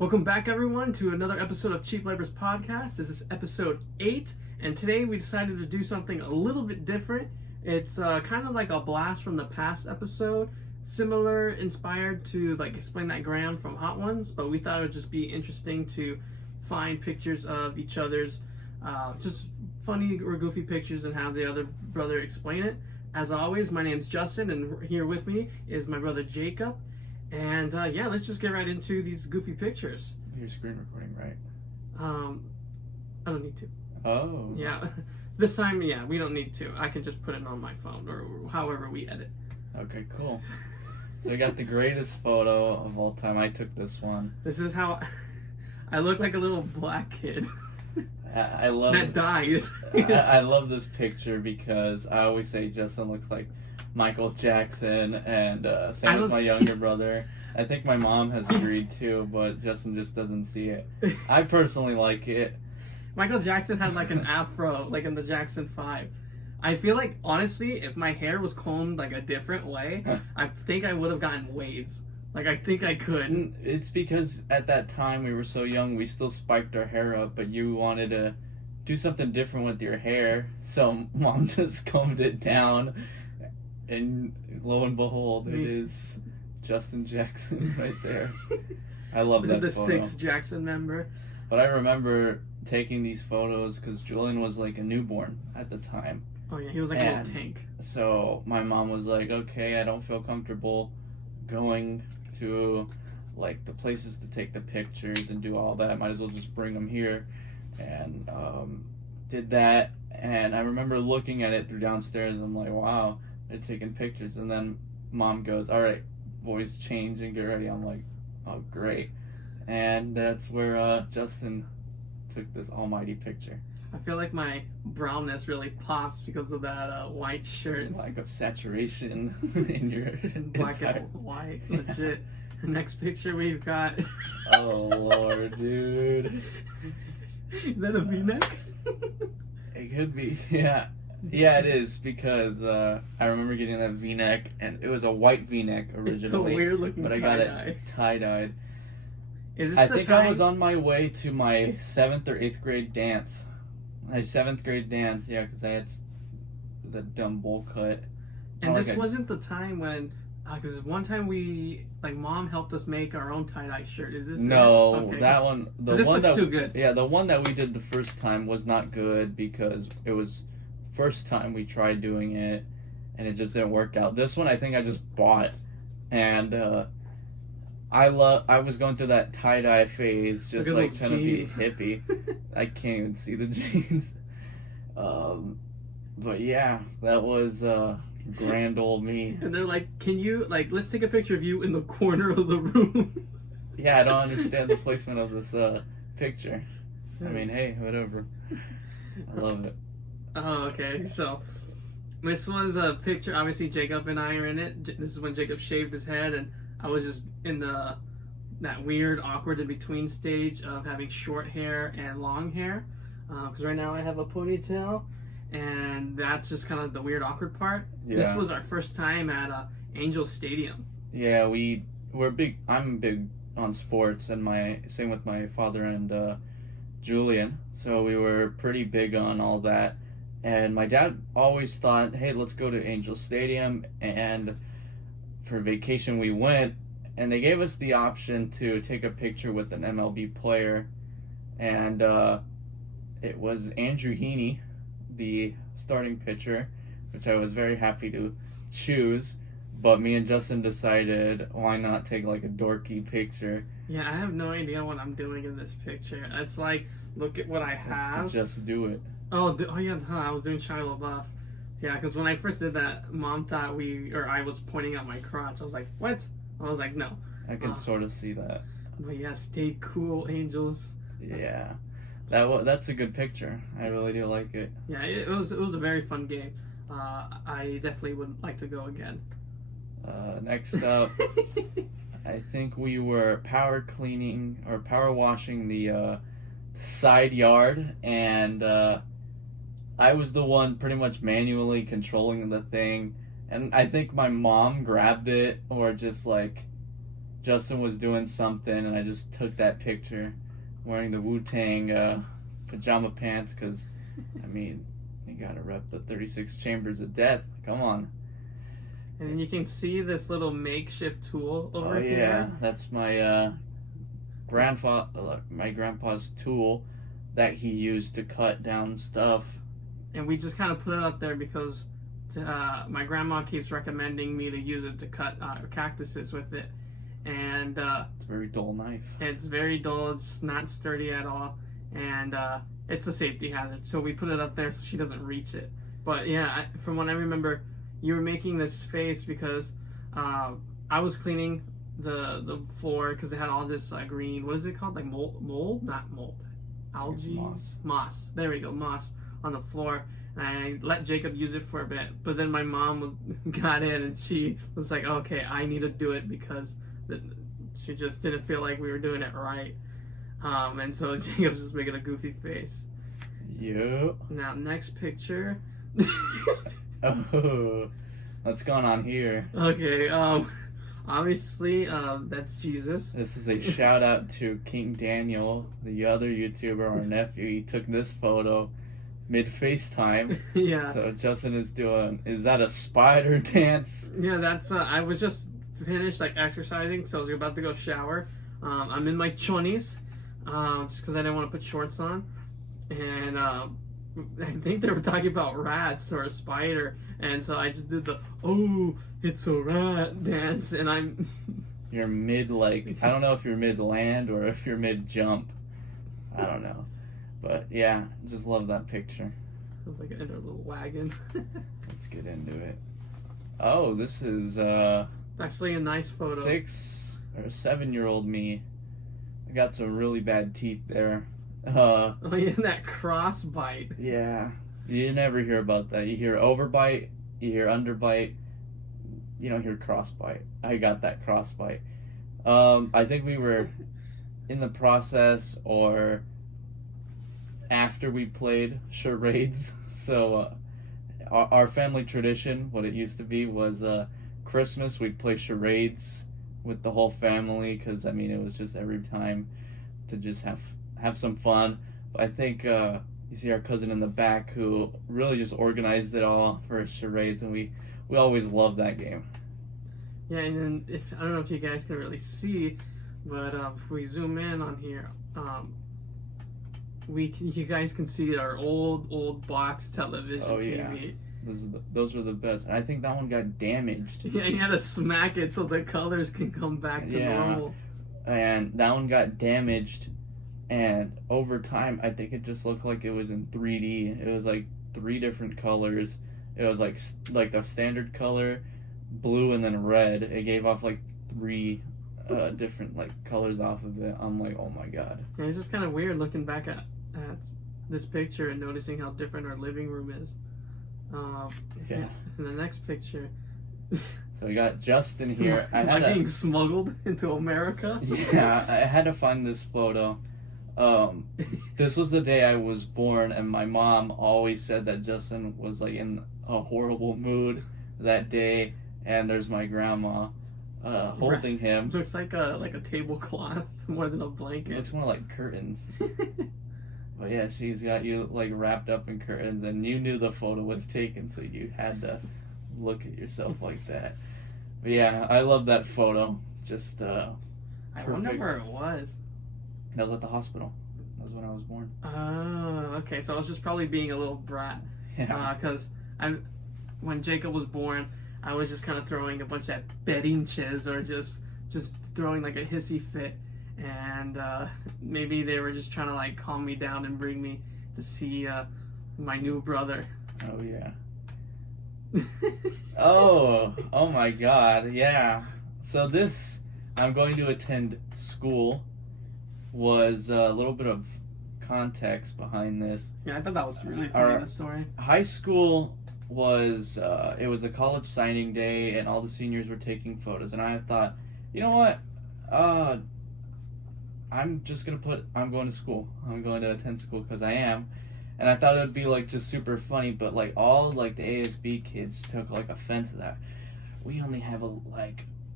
Welcome back, everyone, to another episode of Cheap Labor's Podcast. This is episode 8, and today we decided to do something a little bit different. It's kind of like a blast from the past episode, similar, inspired to like Explain That Gram from Hot Ones, but we thought it would just be interesting to find pictures of each other's just funny or goofy pictures and have the other brother explain it. As always, my name's Justin, and here with me is my brother Jacob. And yeah, let's just get right into these goofy pictures. You're screen recording, right? I don't need to. Oh. Yeah. This time, yeah, we don't need to. I can just put it on my phone or however we edit. Okay, cool. So we got the greatest photo of all time. I took this one. This is how I look like a little black kid. I love that died. I love this picture because I always say Justin looks like Michael Jackson, and same with my younger brother. I think my mom has agreed too, but Justin just doesn't see it. I personally like it. Michael Jackson had like an afro, like in the Jackson 5. I feel like, honestly, if my hair was combed like a different way, I think I would have gotten waves. Like, I think I could. It's because at that time we were so young, we still spiked our hair up, but you wanted to do something different with your hair, so mom just combed it down. And lo and behold, it is Justin Jackson right there. I love that the photo. 6th Jackson member. But I remember taking these photos because Julian was like a newborn at the time. Oh yeah, he was like a little tank. So my mom was like, okay, I don't feel comfortable going to like the places to take the pictures and do all that. Might as well just bring them here. And did that. And I remember looking at it through downstairs and I'm like, wow. They're taking pictures, and then mom goes, all right, boys, change and get ready. I'm like, oh, great. And that's where Justin took this almighty picture. I feel like my brownness really pops because of that white shirt. Lack of saturation in your black and white, legit. Next picture we've got. Oh, Lord, dude. Is that a V-neck? It could be, yeah. Yeah, it is, because I remember getting that V-neck, and it was a white V-neck originally. It's so weird looking, but I got it tie-dyed. Is this I the think time? I was on my way to my 7th or 8th grade dance. My 7th grade dance, yeah, because I had the dumb bowl cut. And this wasn't the time when, because one time mom helped us make our own tie-dye shirt. Is this? No, okay. that one. This looks too good. Yeah, the one that we did the first time was not good because it was first time we tried doing it, and it just didn't work out. This one I think I just bought, and I was going through that tie-dye phase, just like trying to be hippie. I can't even see the jeans. But yeah, that was grand old me. And they're like, can you, let's take a picture of you in the corner of the room. Yeah, I don't understand the placement of this picture. I mean, hey, whatever. I love it. Oh, okay. So this was a picture. Obviously, Jacob and I are in it. This is when Jacob shaved his head, and I was just in that weird, awkward in between stage of having short hair and long hair. Because right now I have a ponytail, and that's just kind of the weird, awkward part. Yeah. This was our first time at Angel Stadium. Yeah, we're big. I'm big on sports, and same with my father and Julian. So we were pretty big on all that. And my dad always thought, hey, let's go to Angel Stadium. And for vacation, we went. And they gave us the option to take a picture with an MLB player. And it was Andrew Heaney, the starting pitcher, which I was very happy to choose. But me and Justin decided, why not take like a dorky picture? Yeah, I have no idea what I'm doing in this picture. It's like, look at what I have. Just do it. Oh yeah, I was doing Shia LaBeouf. Yeah, because when I first did that, Mom thought I was pointing out my crotch. I was like, what? I was like, no. I can sort of see that. But yeah, stay cool, Angels. Yeah, that's a good picture. I really do like it. Yeah, it was a very fun game. I definitely would like to go again. Next up, I think we were power cleaning or power washing the side yard, and I was the one pretty much manually controlling the thing, and I think my mom grabbed it or just like Justin was doing something, and I just took that picture wearing the Wu-Tang pajama pants because, I mean, you gotta rep the 36 chambers of death. Come on. And you can see this little makeshift tool over here. Yeah, that's my grandpa's tool that he used to cut down stuff. And we just kind of put it up there because my grandma keeps recommending me to use it to cut cactuses with it. And it's a very dull knife. It's very dull. It's not sturdy at all. And it's a safety hazard. So we put it up there so she doesn't reach it. But yeah, from what I remember, you were making this face because I was cleaning the floor because it had all this green, what is it called? Like mold? Not mold. Algae? Moss. There we go, moss on the floor. And I let Jacob use it for a bit. But then my mom got in and she was like, okay, I need to do it because she just didn't feel like we were doing it right. And so Jacob's just making a goofy face. Yep. Now, next picture. Oh, what's going on here? Okay, obviously, that's Jesus. This is a shout out to King Daniel, the other YouTuber, our nephew. He took this photo mid FaceTime. Yeah. So Justin is that a spider dance? Yeah, that's, I was just finished, like, exercising, so I was about to go shower. I'm in my chonies, just because I didn't want to put shorts on. And, I think they were talking about rats or a spider, and so I just did the "oh, it's a rat" dance, and I'm. You're mid I don't know if you're mid land or if you're mid jump. I don't know, but yeah, just love that picture. Like in a little wagon. Let's get into it. Oh, this is actually a nice photo. 6 or 7-year-old me. I got some really bad teeth there. Oh yeah, that cross bite. Yeah, you never hear about that. You hear overbite, you hear underbite, you don't hear crossbite. I got that crossbite. I think we were in the process or after we played charades. So our family tradition, what it used to be, was Christmas we'd play charades with the whole family because I mean it was just every time to just have some fun. But I think you see our cousin in the back who really just organized it all for charades, and we always loved that game. Yeah, and then I don't know if you guys can really see, but if we zoom in on here, you guys can see our old box television TV. Those were the best. And I think that one got damaged. Yeah, you had to smack it so the colors can come back to normal. And that one got damaged. And over time, I think it just looked like it was in 3D. It was like 3 different colors. It was like the standard color, blue, and then red. It gave off like 3 different like colors off of it. I'm like, oh my god. And it's just kind of weird looking back at this picture and noticing how different our living room is. Yeah. In the next picture. So we got Justin here. Being smuggled into America. Yeah, I had to find this photo. This was the day I was born, and my mom always said that Justin was like in a horrible mood that day. And there's my grandma holding him. Looks like a tablecloth more than a blanket. It looks more like curtains. But yeah, she's got you like wrapped up in curtains, and you knew the photo was taken, so you had to look at yourself like that. But yeah, I love that photo. Just I wonder where it was. That was at the hospital. That was when I was born. Oh, okay. So I was just probably being a little brat. Yeah. Because when Jacob was born, I was just kind of throwing a bunch of berrinches or just throwing like a hissy fit. And maybe they were just trying to like calm me down and bring me to see my new brother. Oh, yeah. oh my god, yeah. So this, I'm going to attend school, was a little bit of context behind this. Yeah, I thought that was really funny, the story. High school was, it was the college signing day, and all the seniors were taking photos, and I thought, you know what, I'm going to school. I'm going to attend school because I am. And I thought it would be like just super funny, but like all like the ASB kids took like offense to that. We only have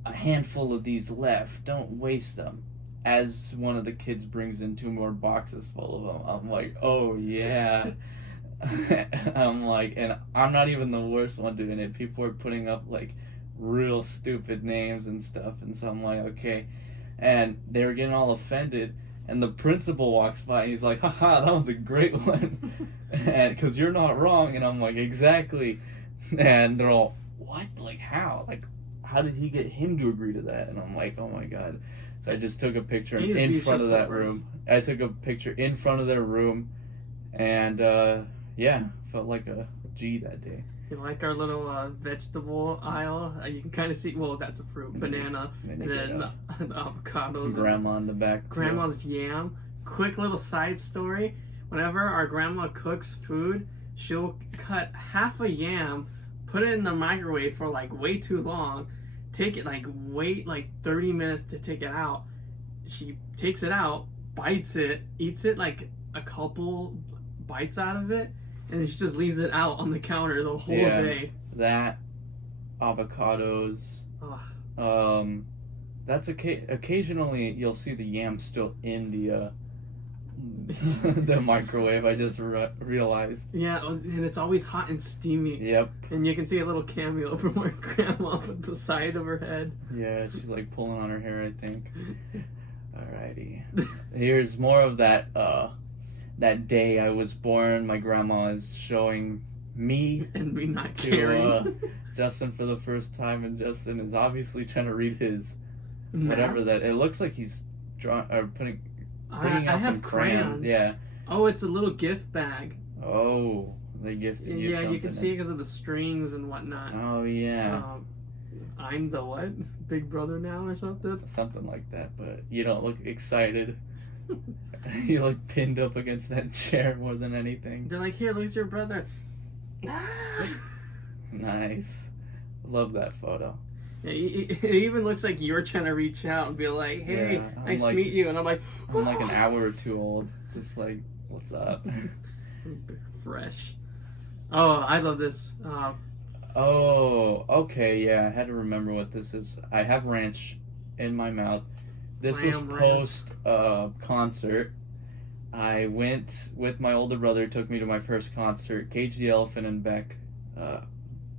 a handful of these left. Don't waste them. As one of the kids brings in 2 more boxes full of them, I'm like, oh yeah. I'm like, and I'm not even the worst one doing it. People are putting up like real stupid names and stuff, and so I'm like, okay. And they were getting all offended, and the principal walks by and he's like, haha, that one's a great one. And because you're not wrong. And I'm like, exactly. And they're all, what? Like, how? Like, how did he get him to agree to that? And I'm like, oh my god. So I just took a picture in front of that room. I took a picture in front of their room, and yeah, felt like a G that day. You like our little vegetable aisle? You can kind of see, well, that's a fruit, banana, and then the avocados. Grandma in the back. Grandma's yam. Quick little side story. Whenever our grandma cooks food, she'll cut half a yam, put it in the microwave for like way too long, take it wait 30 minutes to take it out. She takes it out, bites it, eats it like a couple bites out of it, and then she just leaves it out on the counter the whole day. That, avocados. Ugh. That's occasionally you'll see the yam still in the the microwave. I just realized. Yeah, and it's always hot and steamy. Yep. And you can see a little cameo from where Grandma put the side of her head. Yeah, she's like pulling on her hair, I think. Alrighty. Here's more of that that day I was born. My grandma is showing me and me not caring. Justin for the first time, and Justin is obviously trying to read his Math? that. It looks like he's drawing or putting out some crayons. Yeah. Oh, it's a little gift bag. Oh, they gifted you something. Yeah, you can see it because of the strings and whatnot. Oh, yeah. I'm the what? Big brother now or something? Something like that, but you don't look excited. You look pinned up against that chair more than anything. They're like, here, look at your brother. Nice. Love that photo. Yeah, it even looks like you're trying to reach out and be like, hey, nice to meet you. And I'm like, I'm like an hour or two old. Just like, what's up? Fresh. Oh, I love this. Oh, okay, yeah. I had to remember what this is. I have ranch in my mouth. This was post concert. I went with my older brother, took me to my first concert. Cage the Elephant and Beck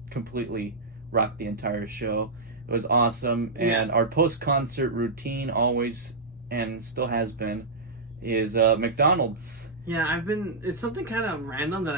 completely rocked the entire show. It was awesome. And our post-concert routine always, and still has been, is McDonald's. Yeah, it's something kind of random that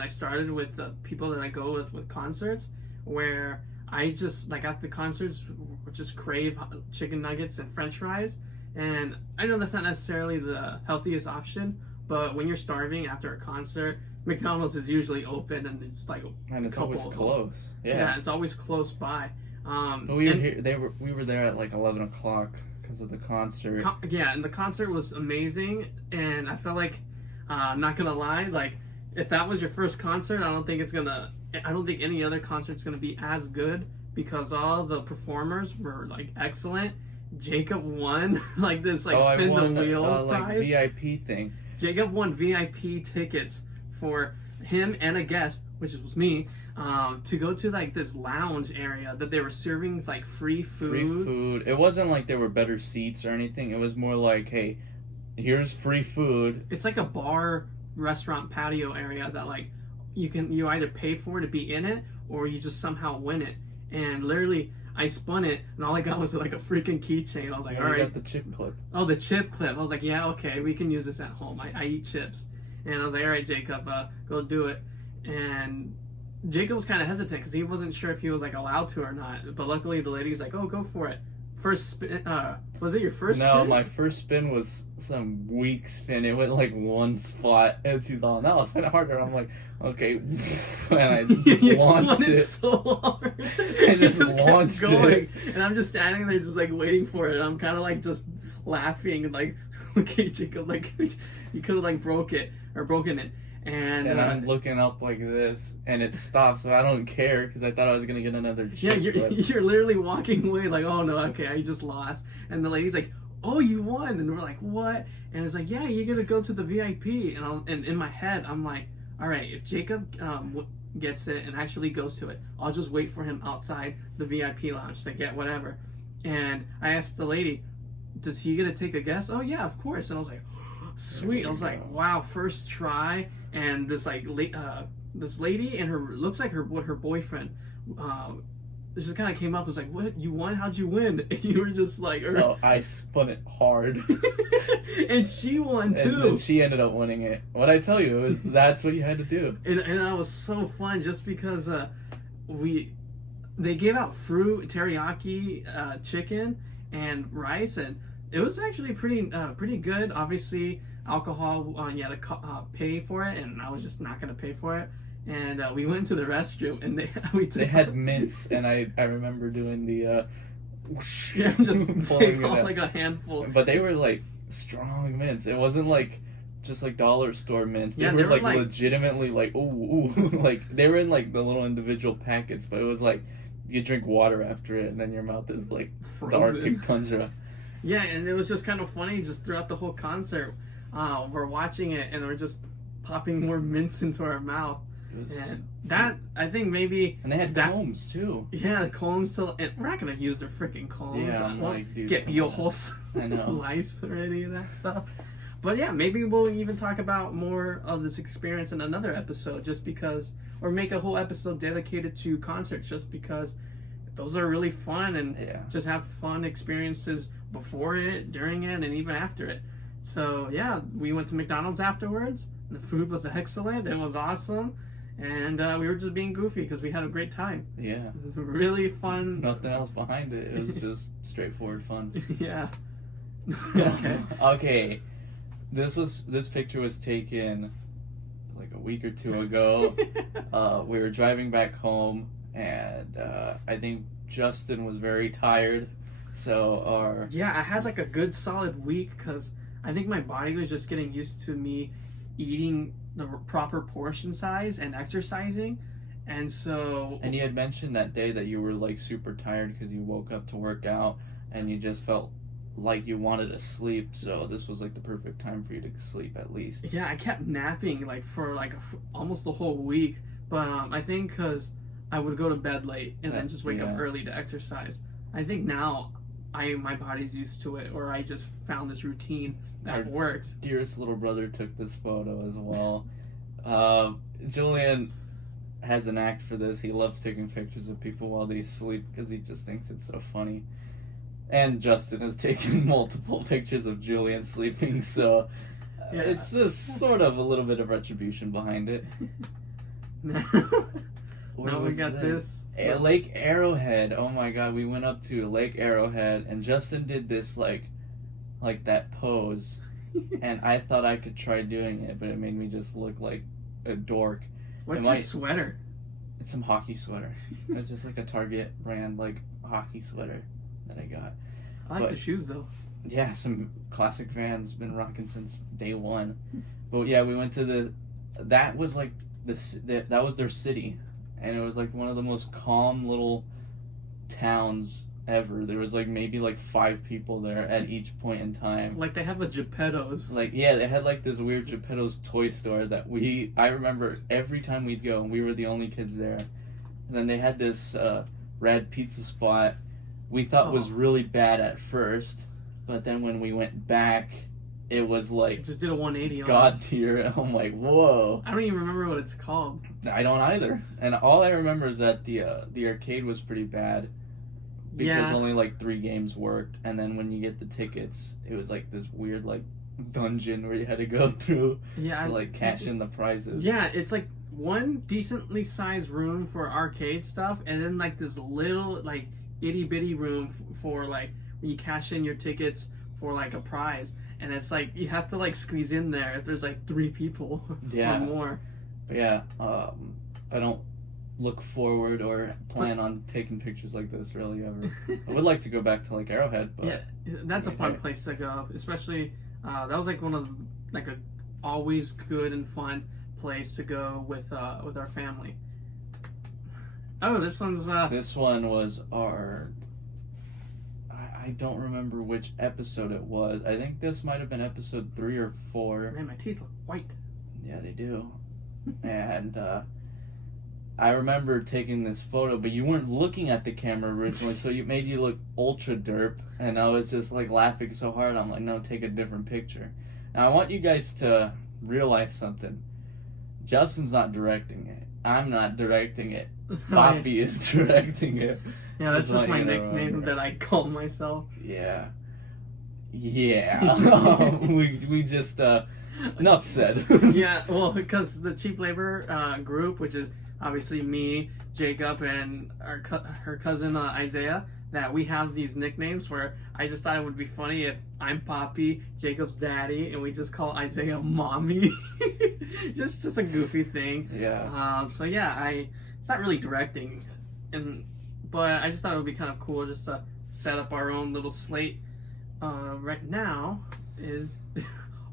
I started with the people that I go with concerts, where I just, like, at the concerts, just crave chicken nuggets and french fries. And I know that's not necessarily the healthiest option, but when you're starving after a concert, McDonald's is usually open, and it's like and it's always close. Yeah, it's always close by. But we were there at like 11 o'clock because of the concert. And the concert was amazing, and I felt like, I'm not gonna lie, like, if that was your first concert, I don't think any other concert's gonna be as good, because all the performers were like excellent. Jacob won like this spin the wheel prize. VIP thing. Jacob won VIP tickets for him and a guest, which was me, to go to like this lounge area that they were serving like free food. Free food. It wasn't like there were better seats or anything. It was more like, hey, here's free food. It's like a bar, restaurant, patio area that like you either pay for to be in it, or you just somehow win it. And literally, I spun it, and all I got was like a freaking keychain. I was like, all right. You got the chip clip. Oh, the chip clip. I was like, yeah, okay, we can use this at home. I eat chips. And I was like, all right, Jacob, go do it. And Jacob was kind of hesitant because he wasn't sure if he was like allowed to or not. But luckily, the lady's like, oh, go for it. First spin. Was it your first spin? No, my first spin was some weak spin. It went like one spot, and she's all, no, spin it harder. I'm like, okay. And I just launched it so hard. I just launched it. And I'm just standing there just like waiting for it. I'm kind of like just laughing and like, okay, Jacob, like, you could have like broken it. And I'm looking up like this, and it stops, so I don't care because I thought I was gonna get another chip. Yeah, you're literally walking away like, oh no, okay, I just lost. And the lady's like, oh, you won, and we're like, what? And it's like, yeah, you're gonna go to the VIP. And in my head, I'm like, all right, if Jacob gets it and actually goes to it, I'll just wait for him outside the VIP lounge to get whatever. And I asked the lady, does he get to take a guess? Oh yeah, of course. And I was like, sweet. I was like, wow, first try. And this like this lady and her looks like her boyfriend just kind of came up, was like, what, you won? How'd you win? And you were just like, oh, I spun it hard. And she won too. And then she ended up winning it. What I tell you, that's what you had to do. And that was so fun just because they gave out fruit, teriyaki, chicken, and rice, and it was actually pretty good. Obviously, alcohol, you had to pay for it, and I was just not going to pay for it. And we went to the restroom, and they had mints, and I remember doing the whoosh, yeah, just take off like a handful. But they were like strong mints. It wasn't like just like dollar store mints. They were like legitimately like ooh like they were in like the little individual packets, but it was like you drink water after it, and then your mouth is like frozen. The Arctic tundra. Yeah, and it was just kind of funny just throughout the whole concert. We're watching it, and we're just popping more mints into our mouth. And that, I think maybe... And they had combs, too. Yeah, the combs. And we're not going to use their freaking combs. Yeah, I'm like, dude. Get biohos, I know. lice, or any of that stuff. But yeah, maybe we'll even talk about more of this experience in another episode, just because... Or make a whole episode dedicated to concerts, just because those are really fun, and just have fun experiences before it, during it, and even after it. So yeah, we went to McDonald's afterwards. The food was excellent. It was awesome. And we were just being goofy because we had a great time. Yeah. It was really fun. Nothing else behind it. It was just straightforward fun. Yeah. Okay. This picture was taken like a week or two ago. We were driving back home, and I think Justin was very tired. So yeah, I had like a good solid week because I think my body was just getting used to me eating the proper portion size and exercising, and so... And you had mentioned that day that you were like super tired because you woke up to work out and you just felt like you wanted to sleep, so this was like the perfect time for you to sleep at least. Yeah, I kept napping like for like almost the whole week, but I think because I would go to bed late and then just wake up early to exercise. I think now my body's used to it, or I just found this routine that works. Dearest little brother took this photo as well. Julian has an act for this. He loves taking pictures of people while they sleep because he just thinks it's so funny. And Justin has taken multiple pictures of Julian sleeping, so it's just sort of a little bit of retribution behind it. Now we got this. Lake Arrowhead. Oh my god, we went up to Lake Arrowhead, and Justin did this like that pose, and I thought I could try doing it, but it made me just look like a dork. What's your sweater? It's some hockey sweater. It's just like a Target brand like hockey sweater that I got. I like the shoes though. Yeah, some classic Vans, been rocking since day one. But yeah, we went to that was like that was their city, and it was like one of the most calm little towns ever. There was like maybe like 5 people there at each point in time. Like they have a Geppetto's. Like yeah, they had like this weird Geppetto's toy store that I remember every time we'd go, and we were the only kids there. And then they had this red pizza spot we thought was really bad at first, but then when we went back, it was like it just did a 180 on God tier. I'm like, whoa. I don't even remember what it's called. I don't either. And all I remember is that the arcade was pretty bad. Because only like 3 games worked, and then when you get the tickets, it was like this weird like dungeon where you had to go through to like cash in the prizes. Yeah, it's like one decently sized room for arcade stuff, and then like this little like itty bitty room for like when you cash in your tickets for like a prize, and it's like you have to like squeeze in there if there's like 3 people or more. But yeah, I don't look forward or plan on taking pictures like this really ever. I would like to go back to like Arrowhead, but yeah, that's a fun place to go, especially that was like one of like a always good and fun place to go with our family. Oh, this one was our I don't remember which episode it was. I think this might have been episode 3 or 4. Man, my teeth look white. Yeah, they do. And I remember taking this photo, but you weren't looking at the camera originally, so it made you look ultra derp, and I was just like laughing so hard. I'm like, no, take a different picture. Now I want you guys to realize something. Justin's not directing it. I'm not directing it. Poppy is directing it. Yeah, that's just my nickname remember. that I call myself. Yeah. we just enough said. Yeah, well, because the cheap labor group, which is obviously me, Jacob, and her cousin Isaiah, that we have these nicknames where I just thought it would be funny if I'm Poppy, Jacob's daddy, and we just call Isaiah Mommy. just a goofy thing. Yeah. So yeah, it's not really directing, but I just thought it would be kind of cool just to set up our own little slate. Right now is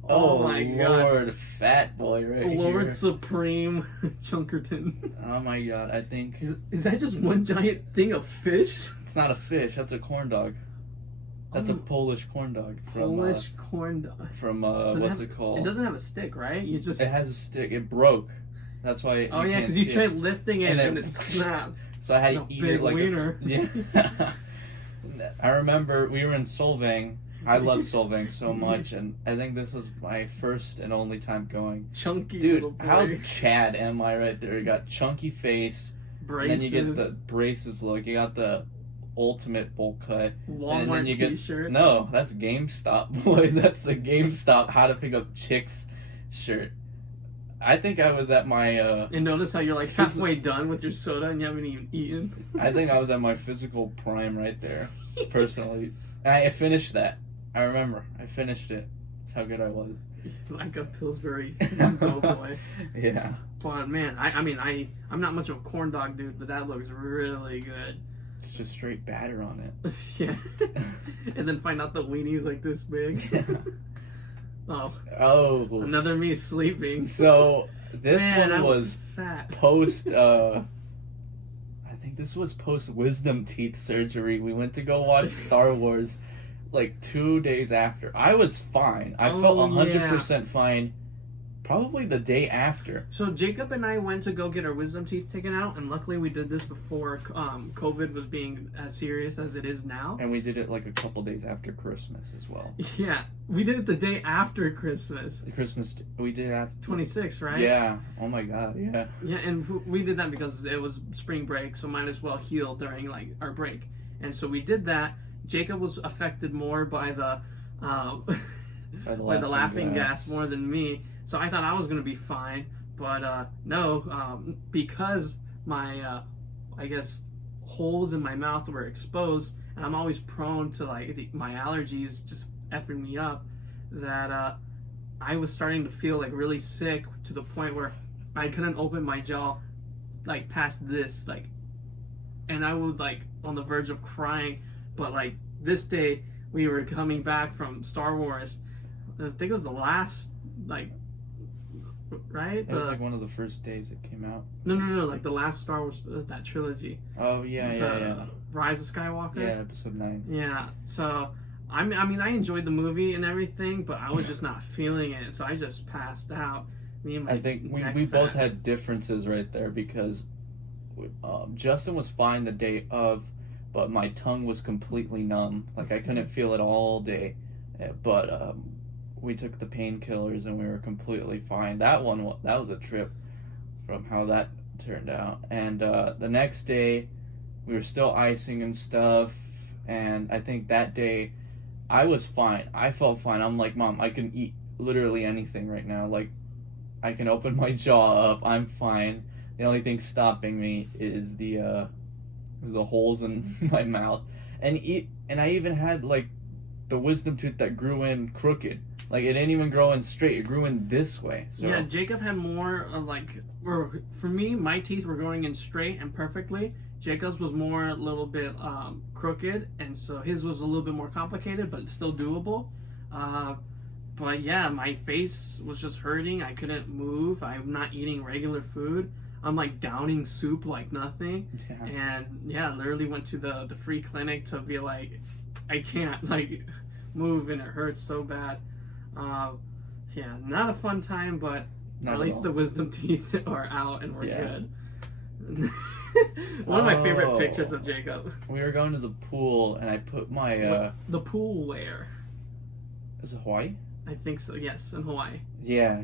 Oh my Lord, gosh, fat boy right Lord here. Supreme Chunkerton. Oh my God, I think Is that just one giant thing of fish? it's not a fish. That's a corn dog. That's a Polish corn dog. Polish corn dog. From Does what's have- it called? It doesn't have a stick, right? You just. It has a stick. It broke. That's why. Oh yeah, because you tried lifting it and it snapped. So I had It's to a eat big it like wiener. yeah. I remember we were in Solvang. I love Solvang so much, and I think this was my first and only time going. Chunky little Dude, boy. how Chad am I right there? You got chunky face, Braces. and then you get the braces look. You got the ultimate bowl cut. Walmart and then you t-shirt. No, that's GameStop, boy. That's the GameStop How to Pick Up Chicks shirt. I think I was at my And notice how you're like halfway done with your soda and you haven't even eaten. I think I was at my physical prime right there, personally. And I finished that. I remember. I finished it. That's how good I was. Like a Pillsbury boy. Yeah. But man, I'm not much of a corn dog dude, but that looks really good. It's just straight batter on it. Yeah. And then find out the weenie's like this big. Oh. Oh. Another me sleeping. So this Man, I one was fat. post I think this was post wisdom teeth surgery. We went to go watch Star Wars like 2 days after. I was fine. I felt 100% fine probably the day after. So Jacob and I went to go get our wisdom teeth taken out, and luckily we did this before COVID was being as serious as it is now. And we did it like a couple days after Christmas as well. Yeah, we did it the day after Christmas. We did it after 26, right? Yeah. Oh my God. Yeah. Yeah, and we did that because it was spring break, so might as well heal during like our break. And so we did that. Jacob was affected more by the laughing gas more than me. So I thought I was gonna be fine, but no, because my I guess holes in my mouth were exposed, and I'm always prone to like my allergies just effing me up. That I was starting to feel like really sick to the point where I couldn't open my jaw like past this, like, and I was like on the verge of crying. But like this day, we were coming back from Star Wars. I think it was the last, like, right? It was like one of the first days it came out. No, like the last Star Wars, that trilogy. Oh yeah. Rise of Skywalker. Yeah, episode 9. Yeah, so I mean, I enjoyed the movie and everything, but I was just not feeling it, so I just passed out. Me and my I think we neck both fat. had differences right there because Justin was fine the day of, but my tongue was completely numb. Like I couldn't feel it all day. But we took the painkillers and we were completely fine. That was a trip from how that turned out. And the next day we were still icing and stuff. And I think that day I was fine. I felt fine. I'm like, Mom, I can eat literally anything right now. Like I can open my jaw up. I'm fine. The only thing stopping me is the holes in my mouth, and I even had like the wisdom tooth that grew in crooked. Like it didn't even grow in straight. It grew in this way. So yeah, Jacob had more or for me, my teeth were growing in straight and perfectly. Jacob's was more a little bit crooked, and so his was a little bit more complicated, but still doable. But yeah, my face was just hurting. I couldn't move. I'm not eating regular food. I'm like downing soup like nothing. Yeah. And yeah, literally went to the free clinic to be like, I can't like move and it hurts so bad. Yeah, not a fun time, but Not at at least all. the wisdom teeth are out and we're Yeah. good. One of my favorite pictures of Jacob. We were going to the pool, and I put my the pool where? Is it Hawaii? I think so. Yes, in Hawaii. Yeah.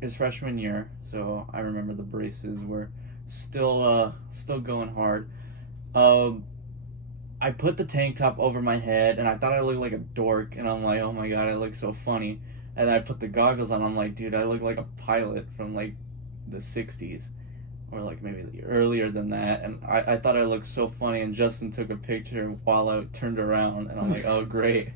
His freshman year, so I remember the braces were still going hard. I put the tank top over my head, and I thought I looked like a dork, and I'm like, oh my god, I look so funny. And I put the goggles on, I'm like, dude, I look like a pilot from like the 60s, or like maybe earlier than that. And I thought I looked so funny, and Justin took a picture while I turned around, and I'm like, oh great,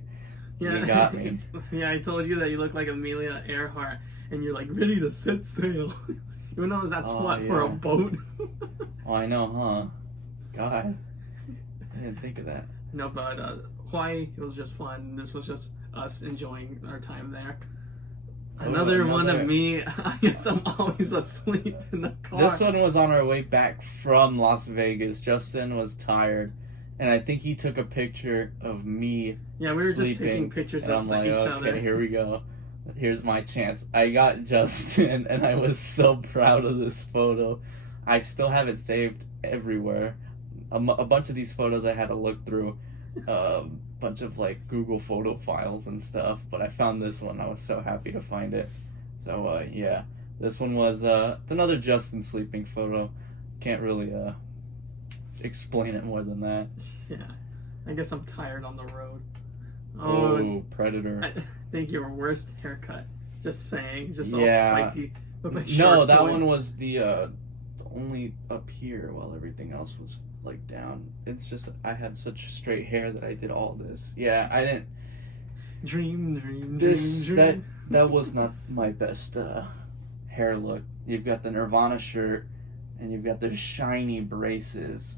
yeah, you got me. Yeah, I told you that you look like Amelia Earhart, and you're like ready to set sail. Who knows that's for a boat? Oh, I know, huh? God, I didn't think of that. No, but Hawaii, it was just fun. This was just us enjoying our time there. Another one of me. I guess I'm always asleep in the car. This one was on our way back from Las Vegas. Justin was tired, and I think he took a picture of me. Yeah, we were sleeping, just taking pictures and of I'm like, each okay, other. Here we go. Here's my chance. I got Justin, and I was so proud of this photo. I still have it saved everywhere. A bunch of these photos I had to look through. Bunch of like Google photo files and stuff, but I found this one. I was so happy to find it. So yeah, this one was it's another Justin sleeping photo. Can't really explain it more than that. Yeah, I guess I'm tired on the road. Oh, Predator. I think your worst haircut. Just saying, just all Yeah. spiky. Look like No, Shark that Boy. one was the only up here while everything else was like down. It's just I had such straight hair that I did all this. Yeah, I didn't. Dream. That was not my best hair look. You've got the Nirvana shirt, and you've got the shiny braces.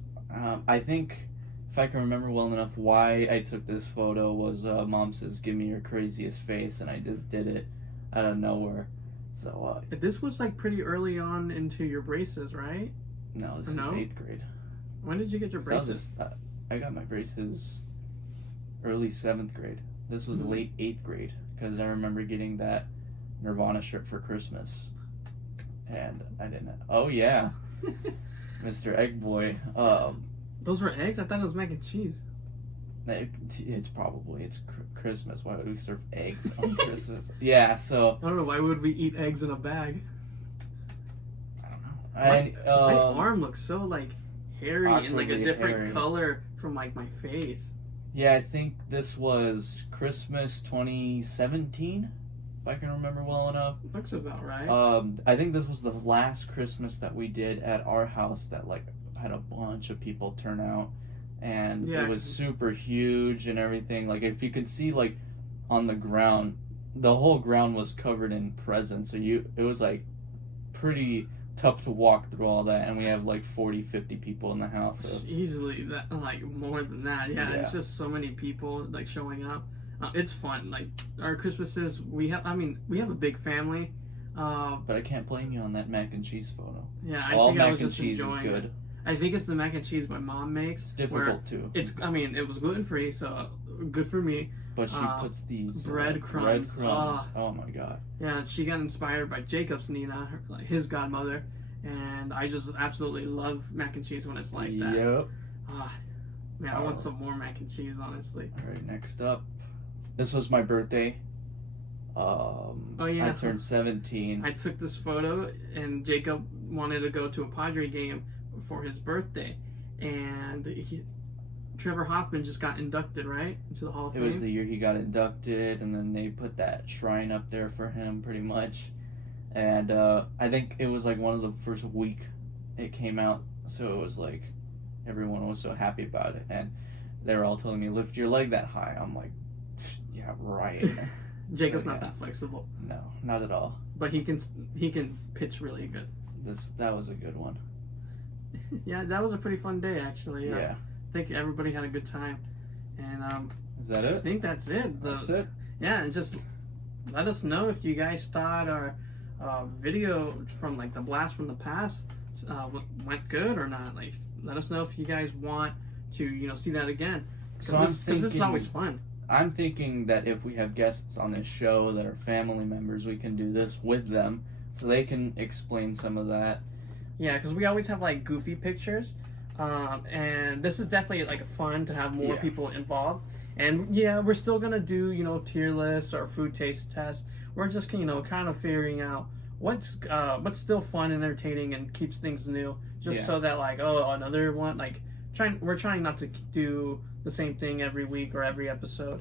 I think, if I can remember well enough, why I took this photo was Mom says, "Give me your craziest face," and I just did it out of nowhere. So This was like pretty early on into your braces, right? no, this is 8th grade. When did you get your braces? I got my braces early 7th grade. This was late 8th grade, because I remember getting that Nirvana shirt for Christmas. And I didn't. Oh, yeah. Mr. Egg Boy. Those were eggs? I thought it was mac and cheese. It's Christmas. Why would we serve eggs on Christmas? Yeah, so. I don't know. Why would we eat eggs in a bag? I don't know. My arm looks so like hairy and like a awkwardly different hairy. color from like my face. Yeah, I think this was Christmas 2017, if I can remember well enough. Looks about right. I think this was the last Christmas that we did at our house that like had a bunch of people turn out, and Yeah, it was super huge and everything. Like if you could see like on the ground, the whole ground was covered in presents, so it was like pretty tough to walk through all that, and we have like 40-50 people in the house, so. Easily that, like more than that. Yeah, it's just so many people like showing up. It's fun. Like our Christmases, we have a big family. But I can't blame you on that mac and cheese photo. Yeah, I all think mac I was and just cheese enjoying is good. it. I think it's the mac and cheese my mom makes. It's difficult too. It was gluten free, so good for me. But she puts these breadcrumbs. Oh my god. Yeah, she got inspired by Jacob's Nina, his godmother, and I just absolutely love mac and cheese when it's like that. Yep. Man, I want some more mac and cheese, honestly. All right, next up. This was my birthday. I turned 17. I took this photo, and Jacob wanted to go to a Padre game for his birthday, and Trevor Hoffman just got inducted, right, into the Hall of Fame. It was the year he got inducted, and then they put that shrine up there for him, pretty much. And I think it was like one of the first week it came out, so it was like everyone was so happy about it, and they were all telling me, lift your leg that high. I'm like, yeah, right. Jacob's not that flexible. No, not at all. But he can pitch really good. That was a good one. Yeah, that was a pretty fun day, actually. Yeah. I think everybody had a good time. And is that it? I think that's it. That's it? Yeah, and just let us know if you guys thought our video from like the blast from the past went good or not. Like, let us know if you guys want to see that again. Because this is always fun. I'm thinking that if we have guests on this show that are family members, we can do this with them so they can explain some of that. Yeah, because we always have like goofy pictures, and this is definitely like fun to have more people involved. And yeah, we're still gonna do tier lists or food taste tests. We're just kind of figuring out what's still fun and entertaining and keeps things new, just so that like another one like we're trying not to do the same thing every week or every episode.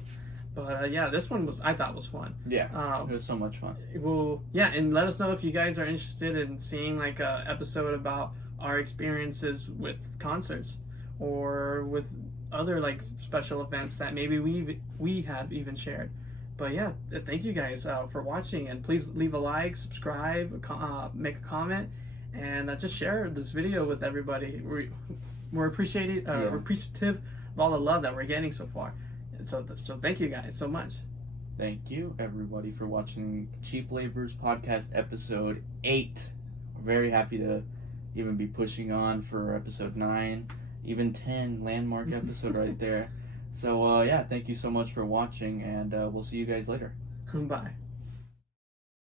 But yeah, this one I thought was fun. Yeah, it was so much fun. Well, yeah, and let us know if you guys are interested in seeing like a episode about our experiences with concerts or with other like special events that maybe we have even shared. But yeah, thank you guys for watching, and please leave a like, subscribe, make a comment, and just share this video with everybody. We're appreciative of all the love that we're getting so far. So thank you guys so much. Thank you, everybody, for watching Cheap Labor's podcast episode 8. We're very happy to even be pushing on for episode 9, even 10, landmark episode right there. So, yeah, thank you so much for watching, and we'll see you guys later. Bye.